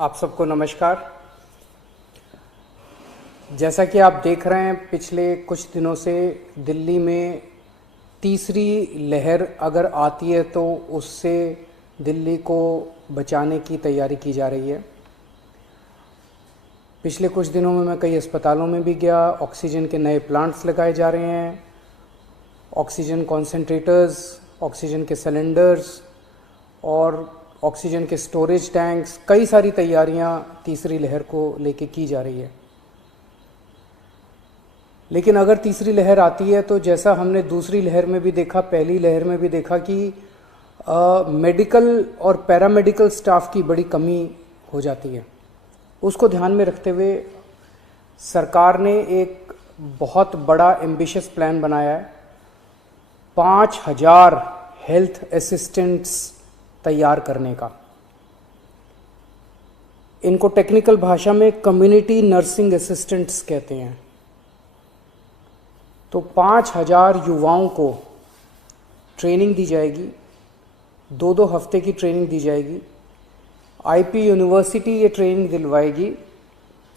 आप सबको नमस्कार। जैसा कि आप देख रहे हैं, पिछले कुछ दिनों से दिल्ली में तीसरी लहर अगर आती है तो उससे दिल्ली को बचाने की तैयारी की जा रही है। पिछले कुछ दिनों में मैं कई अस्पतालों में भी गया। ऑक्सीजन के नए प्लांट्स लगाए जा रहे हैं, ऑक्सीजन कॉन्सेंट्रेटर्स, ऑक्सीजन के सिलेंडर्स और ऑक्सीजन के स्टोरेज टैंक्स, कई सारी तैयारियां तीसरी लहर को लेके की जा रही है। लेकिन अगर तीसरी लहर आती है तो जैसा हमने दूसरी लहर में भी देखा, पहली लहर में भी देखा कि मेडिकल और पैरामेडिकल स्टाफ की बड़ी कमी हो जाती है। उसको ध्यान में रखते हुए सरकार ने एक बहुत बड़ा एम्बिशियस प्लान बनाया है। 5000 हेल्थ असिस्टेंट्स तैयार करने का। इनको टेक्निकल भाषा में कम्युनिटी नर्सिंग असिस्टेंट्स कहते हैं। तो 5000 युवाओं को ट्रेनिंग दी जाएगी, 2-2 हफ्ते की ट्रेनिंग दी जाएगी। आईपी यूनिवर्सिटी ये ट्रेनिंग दिलवाएगी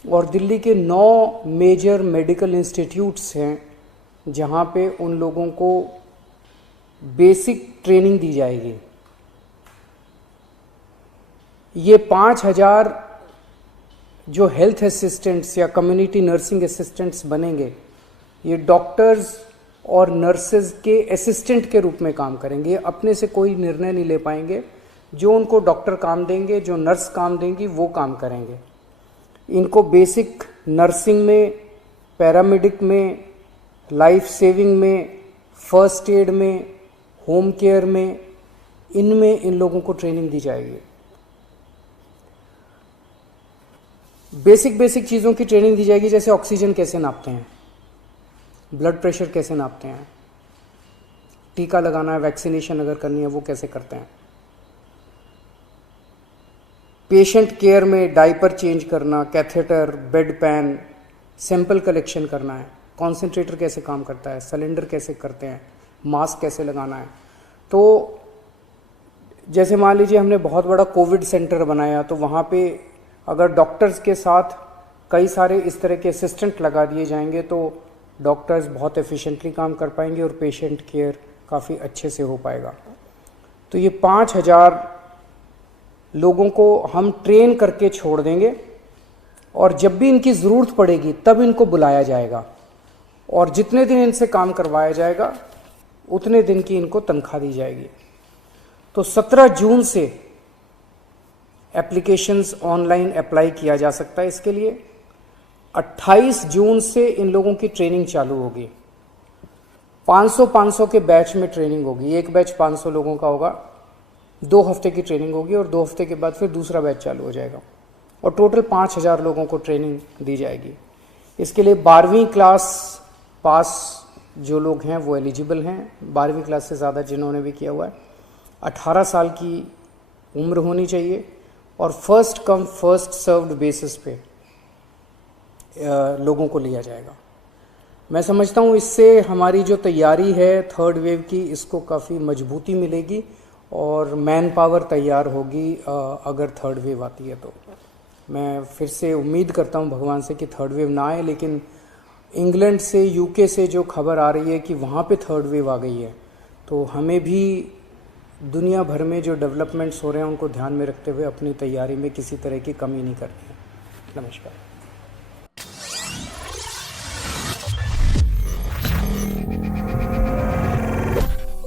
और दिल्ली के 9 मेजर मेडिकल इंस्टीट्यूट्स हैं जहाँ पे उन लोगों को बेसिक ट्रेनिंग दी जाएगी। ये 5000 जो हेल्थ असिस्टेंट्स या कम्युनिटी नर्सिंग असिस्टेंट्स बनेंगे, ये डॉक्टर्स और नर्सेज के असिस्टेंट के रूप में काम करेंगे। अपने से कोई निर्णय नहीं ले पाएंगे। जो उनको डॉक्टर काम देंगे, जो नर्स काम देंगी, वो काम करेंगे। इनको बेसिक नर्सिंग में, पैरामेडिक में, लाइफ सेविंग में, फर्स्ट एड में, होम केयर में, इनमें इन लोगों को ट्रेनिंग दी जाएगी। बेसिक चीज़ों की ट्रेनिंग दी जाएगी, जैसे ऑक्सीजन कैसे नापते हैं, ब्लड प्रेशर कैसे नापते हैं, टीका लगाना है, वैक्सीनेशन अगर करनी है वो कैसे करते हैं, पेशेंट केयर में डायपर चेंज करना, catheter, bed pan, sample collection करना है, कॉन्सेंट्रेटर कैसे काम करता है, सिलेंडर कैसे करते हैं, मास्क कैसे लगाना है। तो जैसे मान लीजिए हमने बहुत बड़ा कोविड सेंटर बनाया, तो वहाँ पे अगर डॉक्टर्स के साथ कई सारे इस तरह के असिस्टेंट लगा दिए जाएंगे तो डॉक्टर्स बहुत एफिशिएंटली काम कर पाएंगे और पेशेंट केयर काफ़ी अच्छे से हो पाएगा। तो ये 5000 लोगों को हम ट्रेन करके छोड़ देंगे और जब भी इनकी ज़रूरत पड़ेगी तब इनको बुलाया जाएगा और जितने दिन इनसे काम करवाया जाएगा उतने दिन की इनको तनख्वाह दी जाएगी। तो 17 जून से एप्लीकेशंस ऑनलाइन अप्लाई किया जा सकता है इसके लिए। 28 जून से इन लोगों की ट्रेनिंग चालू होगी। 500 के बैच में ट्रेनिंग होगी। एक बैच 500 लोगों का होगा, 2 हफ्ते की ट्रेनिंग होगी और 2 हफ्ते के बाद फिर दूसरा बैच चालू हो जाएगा और टोटल 5000 लोगों को ट्रेनिंग दी जाएगी। इसके लिए 12वीं क्लास पास जो लोग हैं वो एलिजिबल हैं। 12वीं क्लास से ज़्यादा जिन्होंने भी किया हुआ है, 18 साल की उम्र होनी चाहिए और first come first served basis पे लोगों को लिया जाएगा। मैं समझता हूँ इससे हमारी जो तैयारी है थर्ड वेव की, इसको काफ़ी मजबूती मिलेगी और मैन पावर तैयार होगी अगर थर्ड वेव आती है। तो मैं फिर से उम्मीद करता हूँ भगवान से कि थर्ड वेव ना आए, लेकिन इंग्लैंड से, यूके से जो खबर आ रही है कि वहाँ पे थर्ड वेव आ गई है, तो हमें भी दुनिया भर में जो डेवलपमेंट्स हो रहे हैं उनको ध्यान में रखते हुए अपनी तैयारी में किसी तरह की कमी नहीं करनी है। नमस्कार।